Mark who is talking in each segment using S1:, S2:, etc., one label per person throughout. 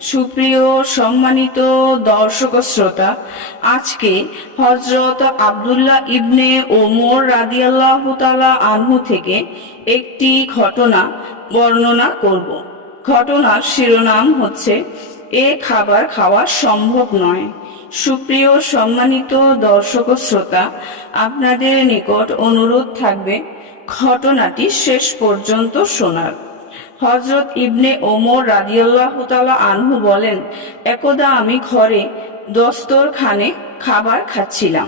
S1: সুপ্রিয় সম্মানিত দর্শক শ্রোতা, আজকে হজরত আব্দুল্লাহ ইবনে ওমর রাদিয়াল্লাহ তালা আনহু থেকে একটি ঘটনা বর্ণনা করব। ঘটনার শিরোনাম হচ্ছে, এ খাবার খাওয়া সম্ভব নয়। সুপ্রিয় সম্মানিত দর্শক শ্রোতা, আপনাদের নিকট অনুরোধ থাকবে, ঘটনাটি শেষ পর্যন্ত শোনার। হজরত ইবনে ওমর রাদিয়াল্লাহ তালা আনহু বলেন, একদা আমি ঘরে দস্তরখানে খাবার খাচ্ছিলাম।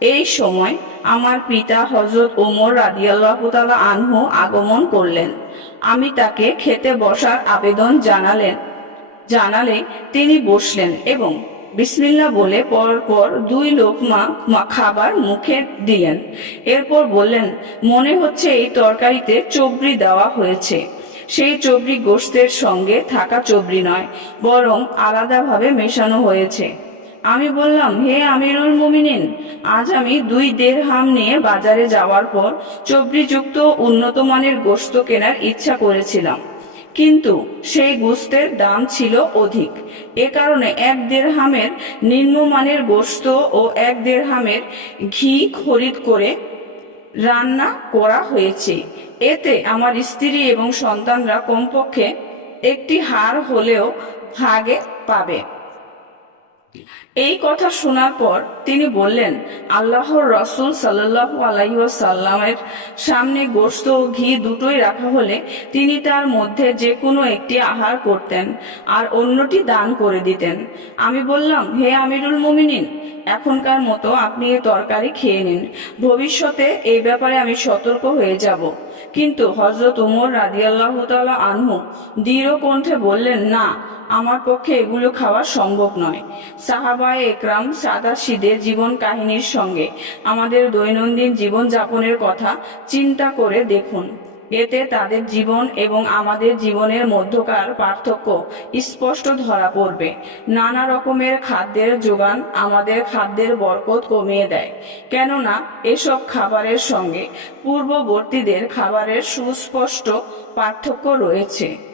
S1: এই সময় আমার পিতা হজরত ওমর রাদিয়াল্লাহ তালা আনহু আগমন করলেন। আমি তাকে খেতে বসার আবেদন জানালেন, জানালে তিনি বসলেন এবং বিসমিল্লা বলে পর পর দুই লোকমা মা- খাবার মুখে দিলেন। এরপর বললেন, মনে হচ্ছে এই তরকারিতে চবড়ি দেওয়া হয়েছে। সেই চবড়ি গোস্তের সঙ্গে থাকা চবড়ি নয়, বরং আলাদাভাবে মেশানো হয়েছে। আমি বললাম, হে আমিরুল মুমিনিন, আজ আমি দুই দেড় হাম নিয়ে বাজারে যাওয়ার পর চবড়িযুক্ত উন্নত মানের গোস্ত কেনার ইচ্ছা করেছিলাম। কিন্তু সেই গোস্তের দাম ছিল অধিক। এ কারণে এক দেড় হামের নিম্নমানের গোস্ত ও এক দেড় হামের ঘি খরিদ করে রান্না করা হয়েছে। এতে আমার স্ত্রী এবং সন্তানরা কমপক্ষে একটি হার হলেও ভাগে পাবে। এই কথা শোনার পর তিনি বললেন, আল্লাহর রসুল সাল্লাহ আলাইসাল্লামের সামনে গোস্ত ও ঘি দুটোই রাখা হলে তিনি তার মধ্যে যে কোনো একটি আহার করতেন আর অন্যটি দান করে দিতেন। আমি বললাম, হে আমিরুল মুমিনিন, এখনকার মতো আপনি এ তরকারি খেয়ে নিন। ভবিষ্যতে এই ব্যাপারে আমি সতর্ক হয়ে যাব। কিন্তু হজরত উমর রাদিয়াল্লাহ তাআলা আনহু দৃঢ় কণ্ঠে বললেন, না আমার পক্ষে এগুলো খাওয়া সম্ভব নয়। সাহাবায় একরাম সাদা সিদের জীবন কাহিনীর সঙ্গে আমাদের দৈনন্দিন জীবন যাপনের কথা চিন্তা করে দেখুন। এতে তাদের জীবন এবং আমাদের জীবনের মধ্যকার পার্থক্য স্পষ্ট ধরা পড়বে। নানা রকমের খাদ্যের যোগান আমাদের খাদ্যের বরকত কমিয়ে দেয়। কেননা, এসব খাবারের সঙ্গে পূর্ববর্তীদের খাবারের সুস্পষ্ট পার্থক্য রয়েছে।